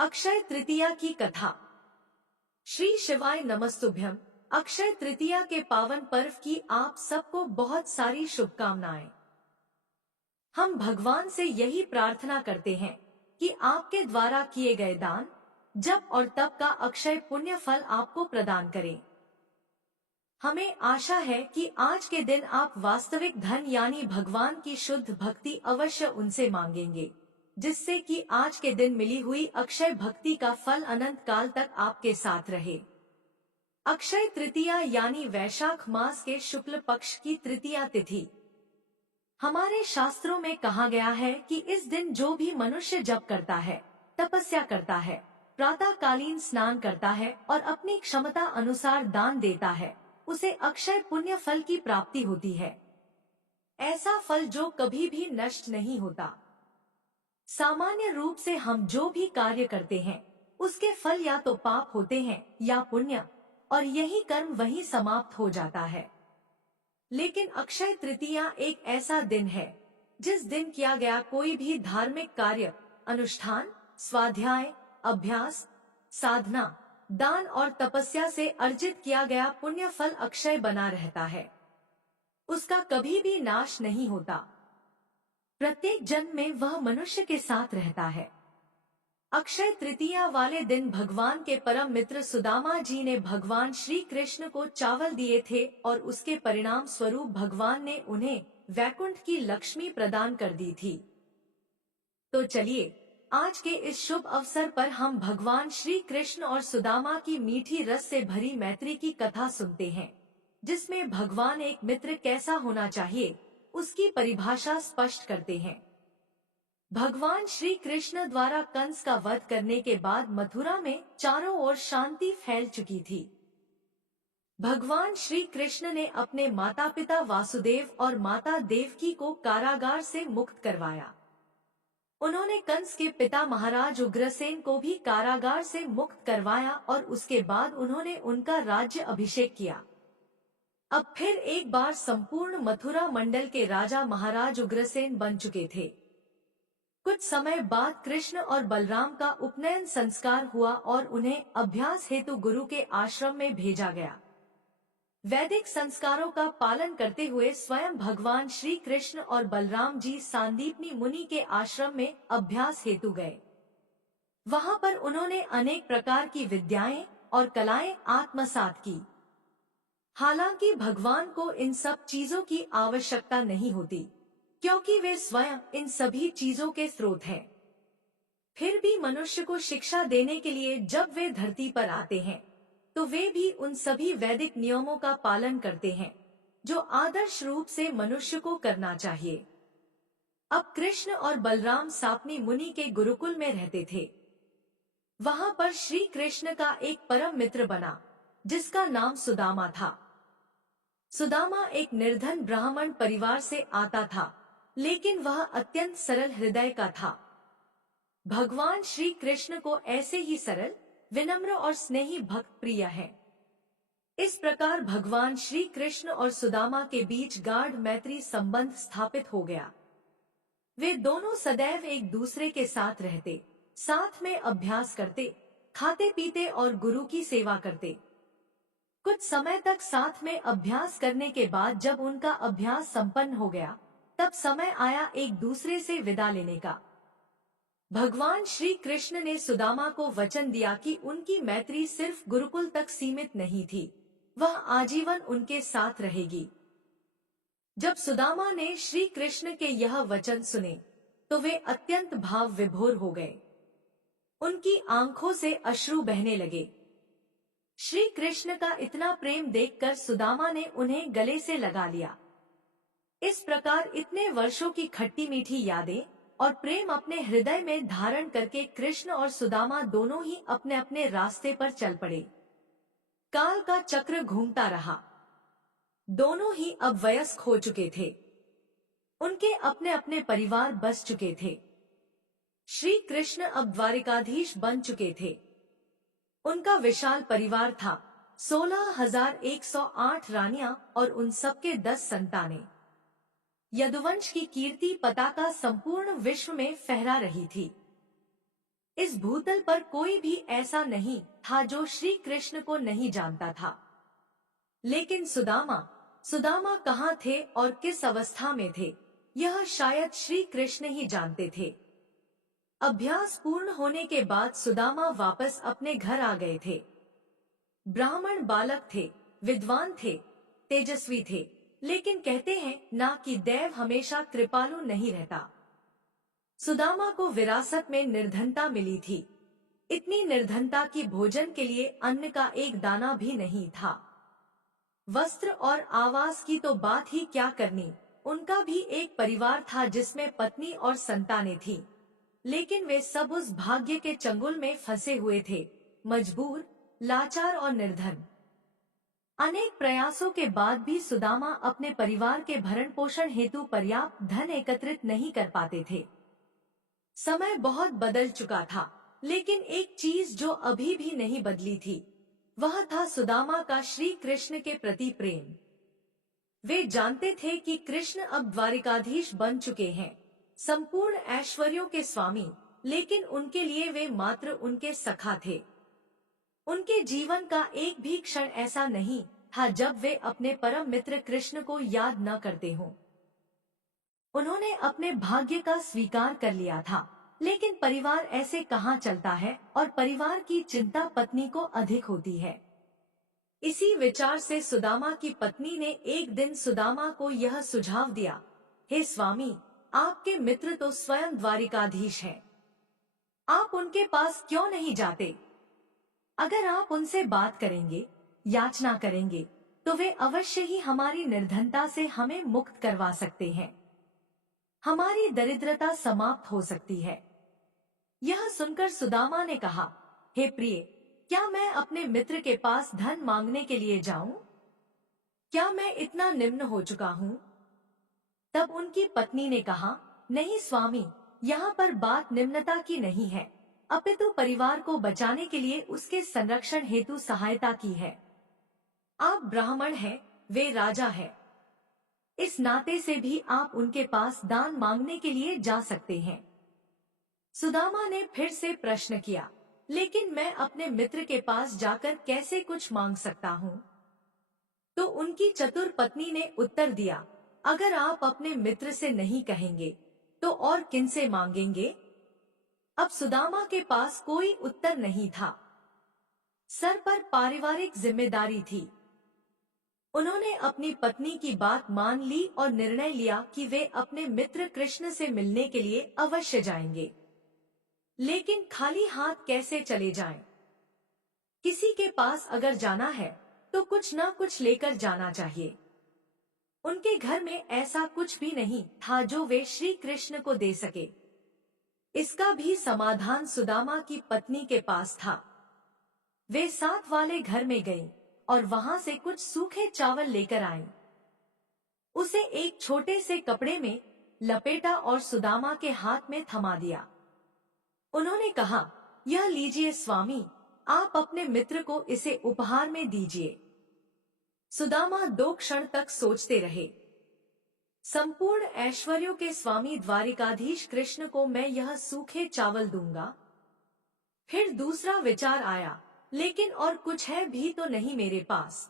अक्षय तृतीया की कथा। श्री शिवाय नमस्तुभ्यम। अक्षय तृतीया के पावन पर्व की आप सबको बहुत सारी शुभकामनाएं। हम भगवान से यही प्रार्थना करते हैं कि आपके द्वारा किए गए दान, जप और तप का अक्षय पुण्य फल आपको प्रदान करें। हमें आशा है कि आज के दिन आप वास्तविक धन यानी भगवान की शुद्ध भक्ति अवश्य उनसे मांगेंगे, जिससे कि आज के दिन मिली हुई अक्षय भक्ति का फल अनंत काल तक आपके साथ रहे। अक्षय तृतीया यानी वैशाख मास के शुक्ल पक्ष की तृतीया तिथि। हमारे शास्त्रों में कहा गया है कि इस दिन जो भी मनुष्य जप करता है, तपस्या करता है, प्रातःकालीन स्नान करता है और अपनी क्षमता अनुसार दान देता है, उसे अक्षय पुण्य फल की प्राप्ति होती है। ऐसा फल जो कभी भी नष्ट नहीं होता। सामान्य रूप से हम जो भी कार्य करते हैं, उसके फल या तो पाप होते हैं या पुण्य, और यही कर्म वहीं समाप्त हो जाता है। लेकिन अक्षय तृतीया एक ऐसा दिन है जिस दिन किया गया कोई भी धार्मिक कार्य, अनुष्ठान, स्वाध्याय, अभ्यास, साधना, दान और तपस्या से अर्जित किया गया पुण्य फल अक्षय बना रहता है, उसका कभी भी नाश नहीं होता। प्रत्येक जन्म में वह मनुष्य के साथ रहता है। अक्षय तृतीया वाले दिन भगवान के परम मित्र सुदामा जी ने भगवान श्री कृष्ण को चावल दिए थे और उसके परिणाम स्वरूप भगवान ने उन्हें वैकुंठ की लक्ष्मी प्रदान कर दी थी। तो चलिए आज के इस शुभ अवसर पर हम भगवान श्री कृष्ण और सुदामा की मीठी रस से भरी मैत्री की कथा सुनते हैं, जिसमें भगवान एक मित्र कैसा होना चाहिए उसकी परिभाषा स्पष्ट करते हैं। भगवान श्री कृष्ण द्वारा कंस का वध करने के बाद मथुरा में चारों ओर शांति फैल चुकी थी। भगवान श्री कृष्ण ने अपने माता पिता वासुदेव और माता देवकी को कारागार से मुक्त करवाया। उन्होंने कंस के पिता महाराज उग्रसेन को भी कारागार से मुक्त करवाया और उसके बाद उन्होंने उनका राज्य अभिषेक किया। अब फिर एक बार संपूर्ण मथुरा मंडल के राजा महाराज उग्रसेन बन चुके थे। कुछ समय बाद कृष्ण और बलराम का उपनयन संस्कार हुआ और उन्हें अभ्यास हेतु गुरु के आश्रम में भेजा गया। वैदिक संस्कारों का पालन करते हुए स्वयं भगवान श्री कृष्ण और बलराम जी सांदीपनी मुनि के आश्रम में अभ्यास हेतु गए। वहां पर उन्होंने अनेक प्रकार की विद्याएं और कलाएं आत्मसात की। हालांकि भगवान को इन सब चीजों की आवश्यकता नहीं होती, क्योंकि वे स्वयं इन सभी चीजों के स्रोत हैं। फिर भी मनुष्य को शिक्षा देने के लिए जब वे धरती पर आते हैं, तो वे भी उन सभी वैदिक नियमों का पालन करते हैं जो आदर्श रूप से मनुष्य को करना चाहिए। अब कृष्ण और बलराम सापनी मुनि के गुरुकुल में रहते थे। वहां पर श्री कृष्ण का एक परम मित्र बना, जिसका नाम सुदामा था। सुदामा एक निर्धन ब्राह्मण परिवार से आता था, लेकिन वह अत्यंत सरल हृदय का था। भगवान श्री कृष्ण को ऐसे ही सरल, विनम्र और स्नेही भक्त प्रिय है। इस प्रकार भगवान श्री कृष्ण और सुदामा के बीच गाढ़ मैत्री संबंध स्थापित हो गया। वे दोनों सदैव एक दूसरे के साथ रहते, साथ में अभ्यास करते, खाते पीते और गुरु की सेवा करते। कुछ समय तक साथ में अभ्यास करने के बाद जब उनका अभ्यास संपन्न हो गया, तब समय आया एक दूसरे से विदा लेने का। भगवान श्री कृष्ण ने सुदामा को वचन दिया कि उनकी मैत्री सिर्फ गुरुकुल तक सीमित नहीं थी, वह आजीवन उनके साथ रहेगी। जब सुदामा ने श्री कृष्ण के यह वचन सुने, तो वे अत्यंत भाव विभोर हो गए। उनकी आंखों से अश्रु बहने लगे। श्री कृष्ण का इतना प्रेम देखकर सुदामा ने उन्हें गले से लगा लिया। इस प्रकार इतने वर्षों की खट्टी मीठी यादें और प्रेम अपने हृदय में धारण करके कृष्ण और सुदामा दोनों ही अपने अपने रास्ते पर चल पड़े। काल का चक्र घूमता रहा। दोनों ही अब वयस्क हो चुके थे। उनके अपने अपने परिवार बस चुके थे। श्री कृष्ण अब द्वारिकाधीश बन चुके थे। उनका विशाल परिवार था, 16,108 रानियां और उन सबके 10 संतानें। यदुवंश की कीर्ति पताका संपूर्ण विश्व में फहरा रही थी। इस भूतल पर कोई भी ऐसा नहीं था जो श्री कृष्ण को नहीं जानता था। लेकिन सुदामा सुदामा कहाँ थे और किस अवस्था में थे, यह शायद श्री कृष्ण ही जानते थे। अभ्यास पूर्ण होने के बाद सुदामा वापस अपने घर आ गए थे। ब्राह्मण बालक थे, विद्वान थे, तेजस्वी थे, लेकिन कहते हैं ना कि दैव हमेशा कृपालु नहीं रहता। सुदामा को विरासत में निर्धनता मिली थी। इतनी निर्धनता की भोजन के लिए अन्न का एक दाना भी नहीं था। वस्त्र और आवास की तो बात ही क्या करनी, उनका भी एक परिवार था जिसमें पत्नी और संतानें थी। लेकिन वे सब उस भाग्य के चंगुल में फंसे हुए थे, मजबूर, लाचार और निर्धन। अनेक प्रयासों के बाद भी सुदामा अपने परिवार के भरण पोषण हेतु पर्याप्त धन एकत्रित नहीं कर पाते थे। समय बहुत बदल चुका था, लेकिन एक चीज जो अभी भी नहीं बदली थी, वह था सुदामा का श्री कृष्ण के प्रति प्रेम। वे जानते थे कि कृष्ण अब द्वारिकाधीश बन चुके हैं, संपूर्ण ऐश्वर्यों के स्वामी, लेकिन उनके लिए वे मात्र उनके सखा थे। उनके जीवन का एक भी क्षण ऐसा नहीं था जब वे अपने परम मित्र कृष्ण को याद न करते हों। उन्होंने अपने भाग्य का स्वीकार कर लिया था, लेकिन परिवार ऐसे कहाँ चलता है और परिवार की चिंता पत्नी को अधिक होती है। इसी विचार से सुदामा की पत्नी ने एक दिन सुदामा को यह सुझाव दिया, हे स्वामी, आपके मित्र तो स्वयं द्वारिकाधीश हैं। आप उनके पास क्यों नहीं जाते? अगर आप उनसे बात करेंगे, याचना करेंगे, तो वे अवश्य ही हमारी निर्धनता से हमें मुक्त करवा सकते हैं। हमारी दरिद्रता समाप्त हो सकती है। यह सुनकर सुदामा ने कहा, हे प्रिय, क्या मैं अपने मित्र के पास धन मांगने के लिए जाऊं? क्या मैं इतना निम्न हो चुका हूं? तब उनकी पत्नी ने कहा, नहीं स्वामी, यहाँ पर बात निम्नता की नहीं है, अपितु परिवार को बचाने के लिए उसके संरक्षण हेतु सहायता की है। आप ब्राह्मण हैं, वे राजा हैं। इस नाते से भी आप उनके पास दान मांगने के लिए जा सकते हैं। सुदामा ने फिर से प्रश्न किया, लेकिन मैं अपने मित्र के पास जाकर कैसे कुछ मांग सकता हूँ? तो उनकी चतुर पत्नी ने उत्तर दिया, अगर आप अपने मित्र से नहीं कहेंगे, तो और किनसे मांगेंगे? अब सुदामा के पास कोई उत्तर नहीं था। सर पर पारिवारिक जिम्मेदारी थी। उन्होंने अपनी पत्नी की बात मान ली और निर्णय लिया कि वे अपने मित्र कृष्ण से मिलने के लिए अवश्य जाएंगे। लेकिन खाली हाथ कैसे चले जाएं? किसी के पास अगर जाना है, तो कुछ न कुछ लेकर जाना चाहिए। उनके घर में ऐसा कुछ भी नहीं था जो वे श्री कृष्ण को दे सके। इसका भी समाधान सुदामा की पत्नी के पास था। वे साथ वाले घर में गईं और वहां से कुछ सूखे चावल लेकर आईं। उसे एक छोटे से कपड़े में लपेटा और सुदामा के हाथ में थमा दिया। उन्होंने कहा, यह लीजिए स्वामी, आप अपने मित्र को इसे उपहार में दीजिए। सुदामा 2 क्षण तक सोचते रहे। संपूर्ण ऐश्वर्यों के स्वामी द्वारिकाधीश कृष्ण को मैं यह सूखे चावल दूंगा? फिर दूसरा विचार आया, लेकिन और कुछ है भी तो नहीं मेरे पास,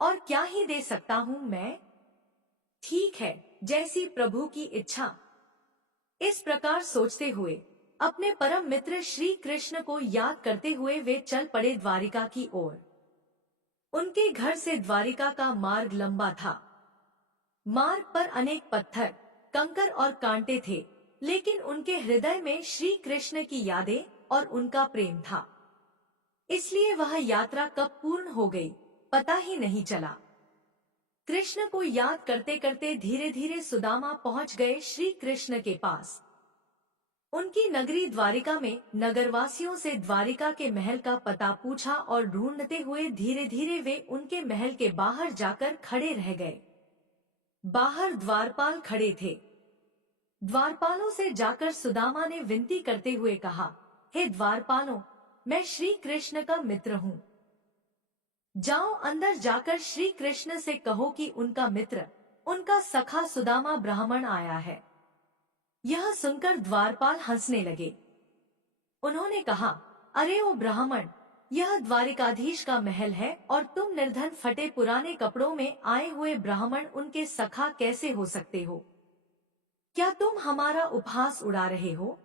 और क्या ही दे सकता हूं मैं? ठीक है, जैसी प्रभु की इच्छा। इस प्रकार सोचते हुए, अपने परम मित्र श्री कृष्ण को याद करते हुए वे चल पड़े द्वारिका की ओर। उनके घर से द्वारिका का मार्ग लंबा था। मार्ग पर अनेक पत्थर, कंकर और कांटे थे, लेकिन उनके हृदय में श्री कृष्ण की यादें और उनका प्रेम था। इसलिए वह यात्रा कब पूर्ण हो गई, पता ही नहीं चला। कृष्ण को याद करते करते धीरे धीरे सुदामा पहुंच गए श्री कृष्ण के पास। उनकी नगरी द्वारिका में नगरवासियों से द्वारिका के महल का पता पूछा और ढूंढते हुए धीरे धीरे वे उनके महल के बाहर जाकर खड़े रह गए। बाहर द्वारपाल खड़े थे। द्वारपालों से जाकर सुदामा ने विनती करते हुए कहा, हे द्वारपालों, मैं श्री कृष्ण का मित्र हूँ। जाओ अंदर जाकर श्री कृष्ण से कहो कि उनका मित्र, उनका सखा सुदामा ब्राह्मण आया है। यह सुनकर द्वारपाल हंसने लगे। उन्होंने कहा, अरे ओ ब्राह्मण, यह द्वारिकाधीश का महल है और तुम निर्धन फटे पुराने कपड़ों में आए हुए ब्राह्मण उनके सखा कैसे हो सकते हो? क्या तुम हमारा उपहास उड़ा रहे हो?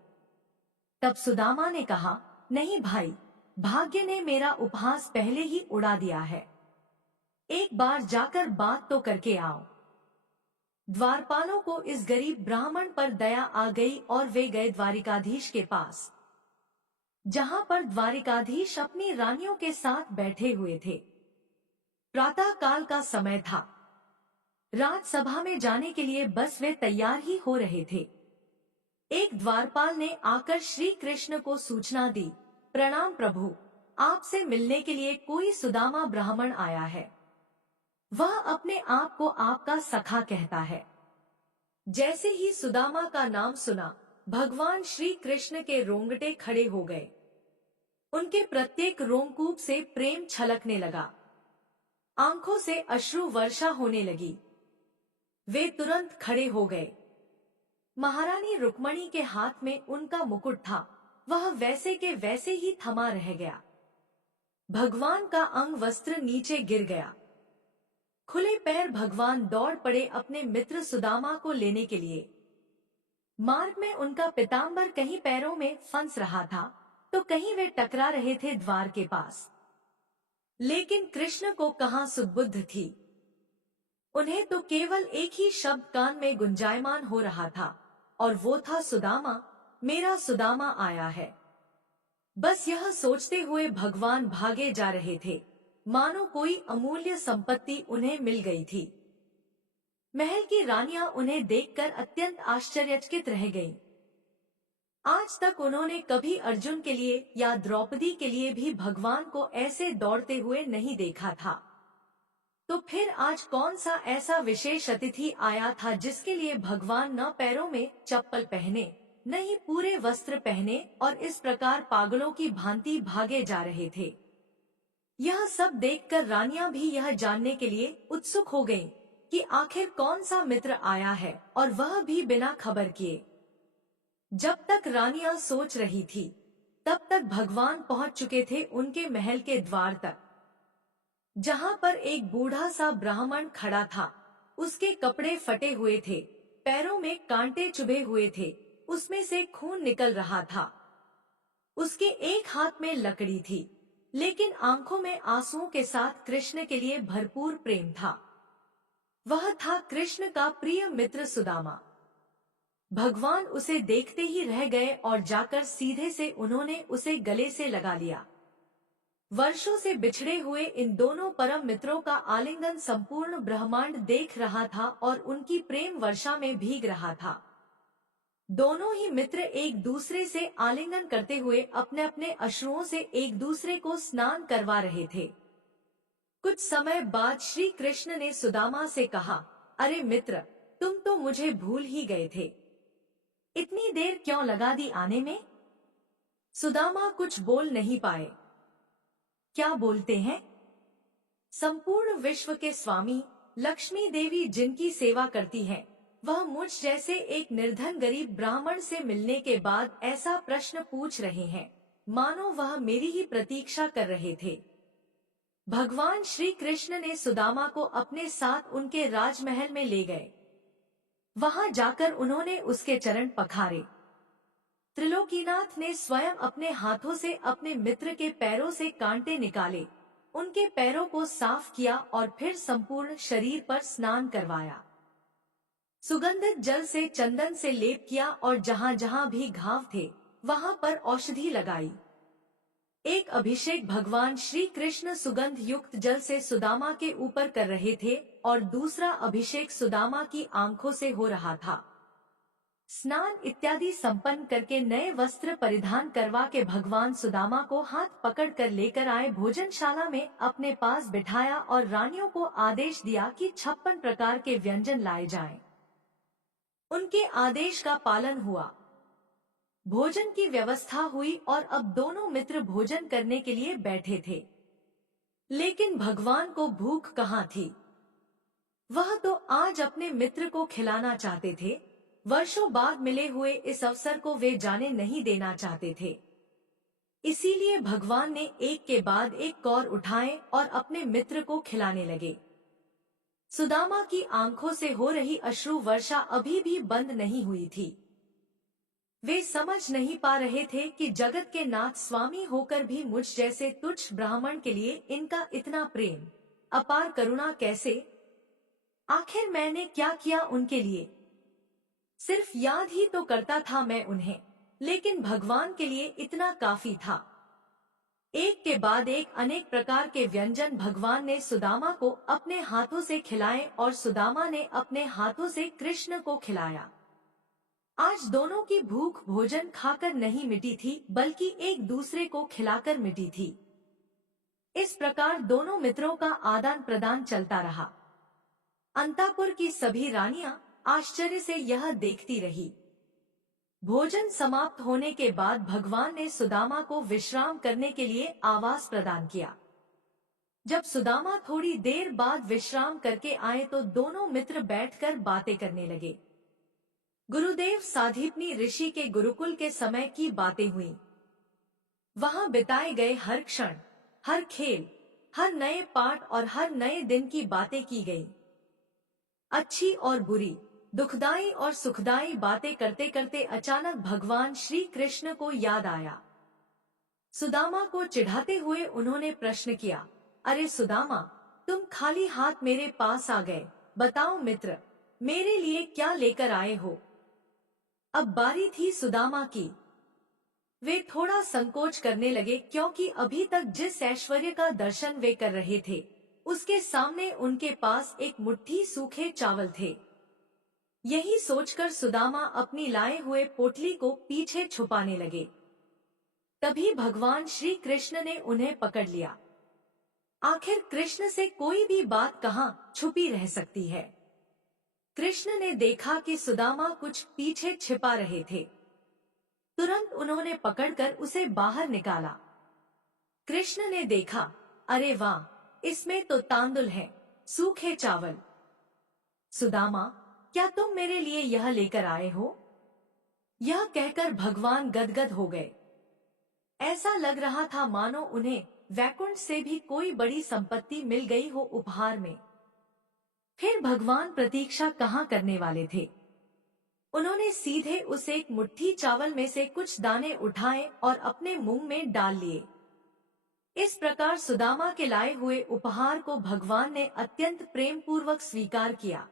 तब सुदामा ने कहा, नहीं भाई, भाग्य ने मेरा उपहास पहले ही उड़ा दिया है। एक बार जाकर बात तो करके आओ। द्वारपालों को इस गरीब ब्राह्मण पर दया आ गई और वे गए द्वारिकाधीश के पास, जहां पर द्वारिकाधीश अपनी रानियों के साथ बैठे हुए थे। प्रातः काल का समय था। राजसभा में जाने के लिए बस वे तैयार ही हो रहे थे। एक द्वारपाल ने आकर श्री कृष्ण को सूचना दी, प्रणाम प्रभु, आपसे मिलने के लिए कोई सुदामा ब्राह्मण आया है। वह अपने आप को आपका सखा कहता है। जैसे ही सुदामा का नाम सुना, भगवान श्री कृष्ण के रोंगटे खड़े हो गए। उनके प्रत्येक रोमकूप से प्रेम छलकने लगा, आंखों से अश्रु वर्षा होने लगी। वे तुरंत खड़े हो गए। महारानी रुक्मणी के हाथ में उनका मुकुट था, वह वैसे के वैसे ही थमा रह गया। भगवान का अंग वस्त्र नीचे गिर गया। खुले पैर भगवान दौड़ पड़े अपने मित्र सुदामा को लेने के लिए। मार्ग में उनका पीताम्बर कहीं पैरों में फंस रहा था, तो कहीं वे टकरा रहे थे द्वार के पास। लेकिन कृष्ण को कहाँ सुबुद्ध थी। उन्हें तो केवल एक ही शब्द कान में गुंजायमान हो रहा था, और वो था, सुदामा, मेरा सुदामा आया है। बस यह सोचते हुए भगवान भागे जा रहे थे, मानो कोई अमूल्य संपत्ति उन्हें मिल गई थी। महल की रानियां उन्हें देखकर अत्यंत आश्चर्यचकित रह गईं। आज तक उन्होंने कभी अर्जुन के लिए या द्रौपदी के लिए भी भगवान को ऐसे दौड़ते हुए नहीं देखा था। तो फिर आज कौन सा ऐसा विशेष अतिथि आया था जिसके लिए भगवान न पैरों में चप्पल पहने, न ही पूरे वस्त्र पहने और इस प्रकार पागलों की भांति भागे जा रहे थे। यह सब देखकर रानियां भी यह जानने के लिए उत्सुक हो गईं कि आखिर कौन सा मित्र आया है, और वह भी बिना खबर किए। जब तक रानियां सोच रही थी, तब तक भगवान पहुंच चुके थे उनके महल के द्वार तक, जहां पर एक बूढ़ा सा ब्राह्मण खड़ा था। उसके कपड़े फटे हुए थे, पैरों में कांटे चुभे हुए थे, उसमें से खून निकल रहा था। उसके एक हाथ में लकड़ी थी, लेकिन आंखों में आंसुओं के साथ कृष्ण के लिए भरपूर प्रेम था। वह था कृष्ण का प्रिय मित्र सुदामा। भगवान उसे देखते ही रह गए और जाकर सीधे से उन्होंने उसे गले से लगा लिया। वर्षों से बिछड़े हुए इन दोनों परम मित्रों का आलिंगन संपूर्ण ब्रह्मांड देख रहा था और उनकी प्रेम वर्षा में भीग रहा था। दोनों ही मित्र एक दूसरे से आलिंगन करते हुए अपने अपने अश्रुओं से एक दूसरे को स्नान करवा रहे थे। कुछ समय बाद श्री कृष्ण ने सुदामा से कहा, अरे मित्र, तुम तो मुझे भूल ही गए थे। इतनी देर क्यों लगा दी आने में? सुदामा कुछ बोल नहीं पाए। क्या बोलते हैं? संपूर्ण विश्व के स्वामी लक्ष्मी देवी जिनकी सेवा करती हैं, वह मुझ जैसे एक निर्धन गरीब ब्राह्मण से मिलने के बाद ऐसा प्रश्न पूछ रहे हैं, मानो वह मेरी ही प्रतीक्षा कर रहे थे। भगवान श्री कृष्ण ने सुदामा को अपने साथ उनके राजमहल में ले गए। वहां जाकर उन्होंने उसके चरण पखारे। त्रिलोकीनाथ ने स्वयं अपने हाथों से अपने मित्र के पैरों से कांटे निकाले, उनके पैरों को साफ किया और फिर संपूर्ण शरीर पर स्नान करवाया। सुगंधित जल से चंदन से लेप किया और जहां जहां भी घाव थे, वहां पर औषधि लगाई। एक अभिषेक भगवान श्री कृष्ण सुगंध युक्त जल से सुदामा के ऊपर कर रहे थे और दूसरा अभिषेक सुदामा की आंखों से हो रहा था। स्नान इत्यादि संपन्न करके नए वस्त्र परिधान करवा के भगवान सुदामा को हाथ पकड़कर लेकर आए भोजनशाला में अपने पास बिठाया और रानियों को आदेश दिया कि 56 प्रकार के व्यंजन लाए जाएं। उनके आदेश का पालन हुआ। भोजन की व्यवस्था हुई और अब दोनों मित्र भोजन करने के लिए बैठे थे। लेकिन भगवान को भूख कहाँ थी। वह तो आज अपने मित्र को खिलाना चाहते थे। वर्षों बाद मिले हुए इस अवसर को वे जाने नहीं देना चाहते थे। इसीलिए भगवान ने एक के बाद एक कौर उठाए और अपने मित्र को खिलाने लगे। सुदामा की आंखों से हो रही अश्रु वर्षा अभी भी बंद नहीं हुई थी। वे समझ नहीं पा रहे थे कि जगत के नाथ स्वामी होकर भी मुझ जैसे तुच्छ ब्राह्मण के लिए इनका इतना प्रेम, अपार करुणा कैसे? आखिर मैंने क्या किया उनके लिए? सिर्फ याद ही तो करता था मैं उन्हें, लेकिन भगवान के लिए इतना काफी था। एक के बाद एक अनेक प्रकार के व्यंजन भगवान ने सुदामा को अपने हाथों से खिलाए और सुदामा ने अपने हाथों से कृष्ण को खिलाया। आज दोनों की भूख भोजन खाकर नहीं मिटी थी, बल्कि एक दूसरे को खिलाकर मिटी थी। इस प्रकार दोनों मित्रों का आदान प्रदान चलता रहा। अंतापुर की सभी रानियां आश्चर्य से यह देखती रही। भोजन समाप्त होने के बाद भगवान ने सुदामा को विश्राम करने के लिए आवास प्रदान किया। जब सुदामा थोड़ी देर बाद विश्राम करके आए तो दोनों मित्र बैठकर बातें करने लगे। गुरुदेव साधीपनी ऋषि के गुरुकुल के समय की बातें हुई। वहां बिताए गए हर क्षण, हर खेल, हर नए पाठ और हर नए दिन की बातें की गई। अच्छी और बुरी, दुखदाई और सुखदाई बातें करते करते अचानक भगवान श्री कृष्ण को याद आया। सुदामा को चिढ़ाते हुए उन्होंने प्रश्न किया, अरे सुदामा, तुम खाली हाथ मेरे पास आ गए। बताओ मित्र, मेरे लिए क्या लेकर आए हो? अब बारी थी सुदामा की। वे थोड़ा संकोच करने लगे, क्योंकि अभी तक जिस ऐश्वर्य का दर्शन वे कर रहे थे, उसके सामने उनके पास एक मुट्ठी सूखे चावल थे। यही सोचकर सुदामा अपनी लाए हुए पोटली को पीछे छुपाने लगे। तभी भगवान श्री कृष्ण ने उन्हें पकड़ लिया। आखिर कृष्ण से कोई भी बात कहाँ छुपी रह सकती है। कृष्ण ने देखा कि सुदामा कुछ पीछे छिपा रहे थे। तुरंत उन्होंने पकड़कर उसे बाहर निकाला। कृष्ण ने देखा, अरे वाह, इसमें तो तांदुल है, सूखे चावल। सुदामा, क्या तुम मेरे लिए यह लेकर आए हो? यह कहकर भगवान गदगद हो गए। ऐसा लग रहा था मानो उन्हें वैकुंठ से भी कोई बड़ी संपत्ति मिल गई हो उपहार में। फिर भगवान प्रतीक्षा कहाँ करने वाले थे। उन्होंने सीधे उस एक मुट्ठी चावल में से कुछ दाने उठाए और अपने मुंह में डाल लिए। इस प्रकार सुदामा के लाए हुए उपहार को भगवान ने अत्यंत प्रेम पूर्वक स्वीकार किया।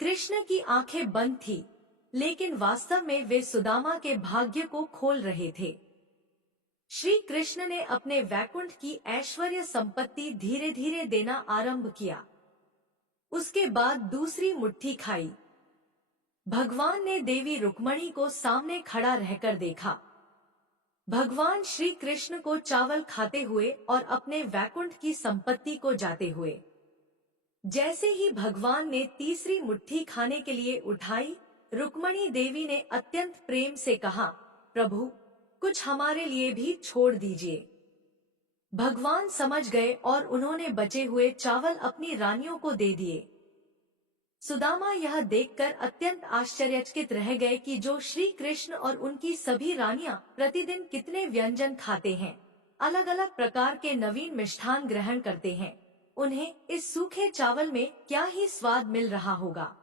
कृष्ण की आंखें बंद थी, लेकिन वास्तव में वे सुदामा के भाग्य को खोल रहे थे। श्री कृष्ण ने अपने वैकुंठ की ऐश्वर्य संपत्ति धीरे धीरे देना आरंभ किया। उसके बाद दूसरी मुट्ठी खाई। भगवान ने देवी रुक्मणी को सामने खड़ा रहकर देखा। भगवान श्री कृष्ण को चावल खाते हुए और अपने वैकुंठ की संपत्ति को जाते हुए। जैसे ही भगवान ने तीसरी मुट्ठी खाने के लिए उठाई, रुक्मणी देवी ने अत्यंत प्रेम से कहा, प्रभु, कुछ हमारे लिए भी छोड़ दीजिए। भगवान समझ गए और उन्होंने बचे हुए चावल अपनी रानियों को दे दिए। सुदामा यह देखकर अत्यंत आश्चर्यचकित रह गए कि जो श्री कृष्ण और उनकी सभी रानियां प्रतिदिन कितने व्यंजन खाते हैं, अलग अलग प्रकार के नवीन मिष्ठान ग्रहण करते हैं, उन्हें इस सूखे चावल में क्या ही स्वाद मिल रहा होगा।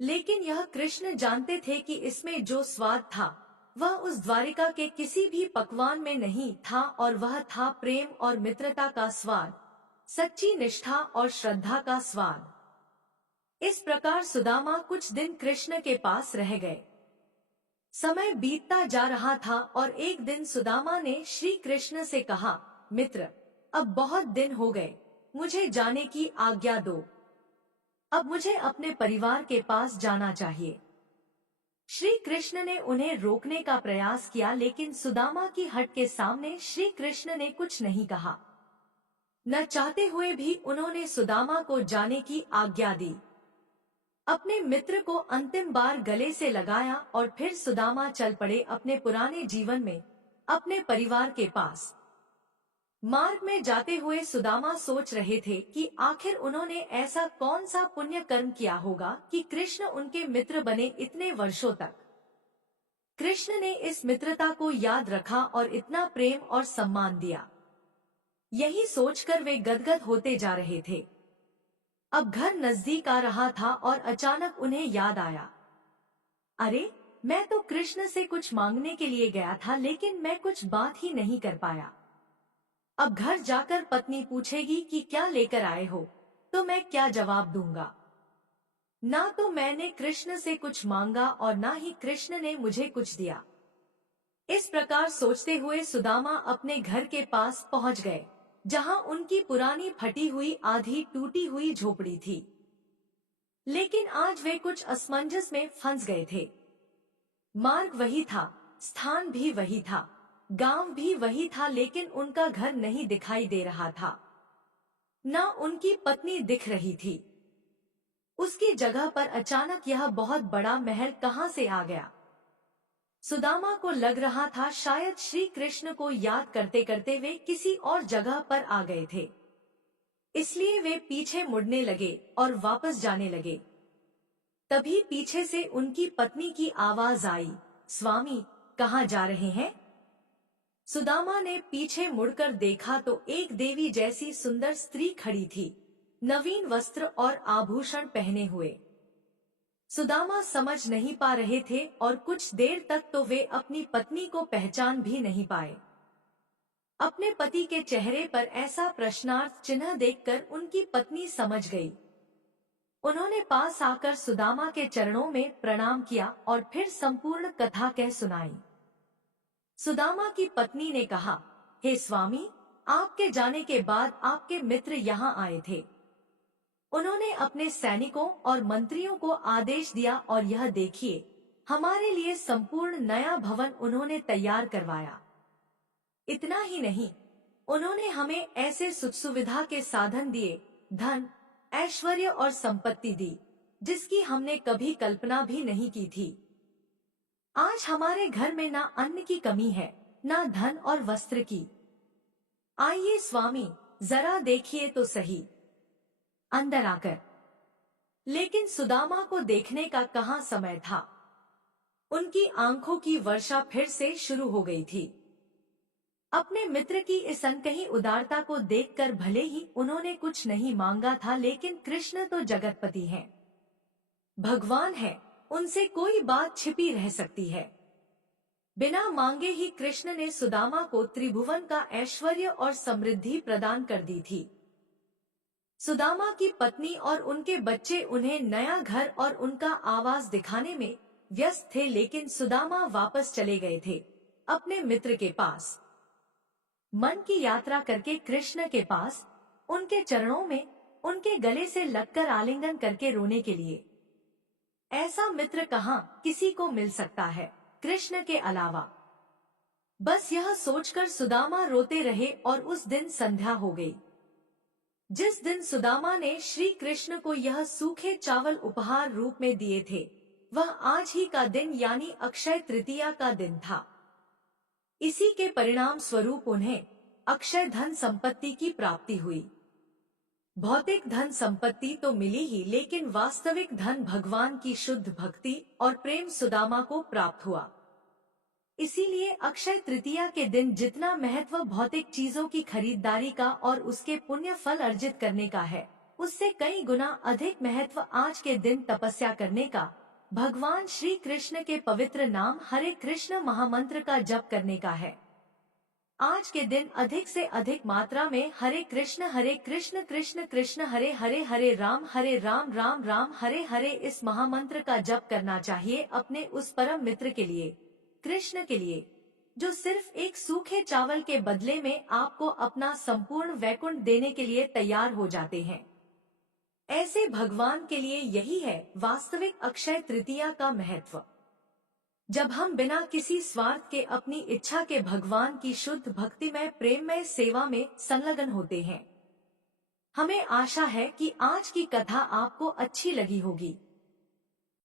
लेकिन यह कृष्ण जानते थे कि इसमें जो स्वाद था वह उस द्वारिका के किसी भी पकवान में नहीं था, और वह था प्रेम और मित्रता का स्वाद, सच्ची निष्ठा और श्रद्धा का स्वाद। इस प्रकार सुदामा कुछ दिन कृष्ण के पास रह गए। समय बीतता जा रहा था और एक दिन सुदामा ने श्री कृष्ण से कहा, मित्र, अब बहुत दिन हो गए, मुझे जाने की आज्ञा दो। अब मुझे अपने परिवार के पास जाना चाहिए। श्री कृष्ण ने उन्हें रोकने का प्रयास किया, लेकिन सुदामा की हट के सामने श्री कृष्ण ने कुछ नहीं कहा। न चाहते हुए भी उन्होंने सुदामा को जाने की आज्ञा दी। अपने मित्र को अंतिम बार गले से लगाया और फिर सुदामा चल पड़े अपने पुराने जीवन में, अपने परिवार के पास। मार्ग में जाते हुए सुदामा सोच रहे थे कि आखिर उन्होंने ऐसा कौन सा पुण्य कर्म किया होगा कि कृष्ण उनके मित्र बने इतने वर्षों तक। कृष्ण ने इस मित्रता को याद रखा और इतना प्रेम और सम्मान दिया। यही सोचकर वे गदगद होते जा रहे थे। अब घर नजदीक आ रहा था और अचानक उन्हें याद आया, अरे, मैं तो कृष्ण से कुछ मांगने के लिए गया था, लेकिन मैं कुछ बात ही नहीं कर पाया। अब घर जाकर पत्नी पूछेगी कि क्या लेकर आए हो, तो मैं क्या जवाब दूंगा? ना तो मैंने कृष्ण से कुछ मांगा और ना ही कृष्ण ने मुझे कुछ दिया। इस प्रकार सोचते हुए सुदामा अपने घर के पास पहुंच गए, जहां उनकी पुरानी फटी हुई आधी टूटी हुई झोपड़ी थी। लेकिन आज वे कुछ असमंजस में फंस गए थे। मार्ग वही था, स्थान भी वही था, गांव भी वही था, लेकिन उनका घर नहीं दिखाई दे रहा था। ना उनकी पत्नी दिख रही थी। उसकी जगह पर अचानक यह बहुत बड़ा महल कहां से आ गया? सुदामा को लग रहा था शायद श्री कृष्ण को याद करते करते वे किसी और जगह पर आ गए थे। इसलिए वे पीछे मुड़ने लगे और वापस जाने लगे। तभी पीछे से उनकी पत्नी की आवाज आई, स्वामी, कहाँ जा रहे हैं? सुदामा ने पीछे मुड़कर देखा तो एक देवी जैसी सुंदर स्त्री खड़ी थी, नवीन वस्त्र और आभूषण पहने हुए। सुदामा समझ नहीं पा रहे थे और कुछ देर तक तो वे अपनी पत्नी को पहचान भी नहीं पाए। अपने पति के चेहरे पर ऐसा प्रश्नार्थ चिन्ह देखकर उनकी पत्नी समझ गई। उन्होंने पास आकर सुदामा के चरणों में प्रणाम किया और फिर संपूर्ण कथा कह सुनाई। सुदामा की पत्नी ने कहा, हे स्वामी, आपके जाने के बाद आपके मित्र यहाँ आए थे। उन्होंने अपने सैनिकों और मंत्रियों को आदेश दिया और यह देखिए, हमारे लिए संपूर्ण नया भवन उन्होंने तैयार करवाया। इतना ही नहीं, उन्होंने हमें ऐसे सुख सुविधा के साधन दिए, धन, ऐश्वर्य और संपत्ति दी, जिसकी हमने कभी कल्पना भी नहीं की थी। आज हमारे घर में ना अन्न की कमी है, ना धन और वस्त्र की। आइए स्वामी, जरा देखिए तो सही। अंदर आकर। लेकिन सुदामा को देखने का कहाँ समय था। उनकी आंखों की वर्षा फिर से शुरू हो गई थी। अपने मित्र की इस अनकही उदारता को देखकर भले ही उन्होंने कुछ नहीं मांगा था, लेकिन कृष्ण तो जगतपति हैं, भगवान है, उनसे कोई बात छिपी रह सकती है। बिना मांगे ही कृष्ण ने सुदामा को त्रिभुवन का ऐश्वर्य और समृद्धि प्रदान कर दी थी। सुदामा की पत्नी और उनके बच्चे उन्हें नया घर और उनका आवास दिखाने में व्यस्त थे, लेकिन सुदामा वापस चले गए थे अपने मित्र के पास। मन की यात्रा करके कृष्ण के पास, उनके चरणों में, उनके गले से लगकर आलिंगन करके रोने के लिए। ऐसा मित्र कहाँ किसी को मिल सकता है कृष्ण के अलावा। बस यह सोचकर सुदामा रोते रहे और उस दिन संध्या हो गई। जिस दिन सुदामा ने श्री कृष्ण को यह सूखे चावल उपहार रूप में दिए थे, वह आज ही का दिन यानी अक्षय तृतीया का दिन था। इसी के परिणाम स्वरूप उन्हें अक्षय धन संपत्ति की प्राप्ति हुई। भौतिक धन संपत्ति तो मिली ही, लेकिन वास्तविक धन भगवान की शुद्ध भक्ति और प्रेम सुदामा को प्राप्त हुआ। इसीलिए अक्षय तृतीया के दिन जितना महत्व भौतिक चीजों की खरीदारी का और उसके पुण्य फल अर्जित करने का है, उससे कई गुना अधिक महत्व आज के दिन तपस्या करने का, भगवान श्री कृष्ण के पवित्र नाम हरे कृष्ण महामंत्र का जप करने का है। आज के दिन अधिक से अधिक मात्रा में हरे कृष्ण कृष्ण कृष्ण हरे हरे, हरे राम राम राम हरे हरे इस महामंत्र का जप करना चाहिए अपने उस परम मित्र के लिए, कृष्ण के लिए, जो सिर्फ एक सूखे चावल के बदले में आपको अपना संपूर्ण वैकुंठ देने के लिए तैयार हो जाते हैं। ऐसे भगवान के लिए यही है वास्तविक अक्षय तृतीया का महत्व। जब हम बिना किसी स्वार्थ के अपनी इच्छा के भगवान की शुद्ध भक्तिमय प्रेममय सेवा में संलग्न होते हैं। हमें आशा है कि आज की कथा आपको अच्छी लगी होगी।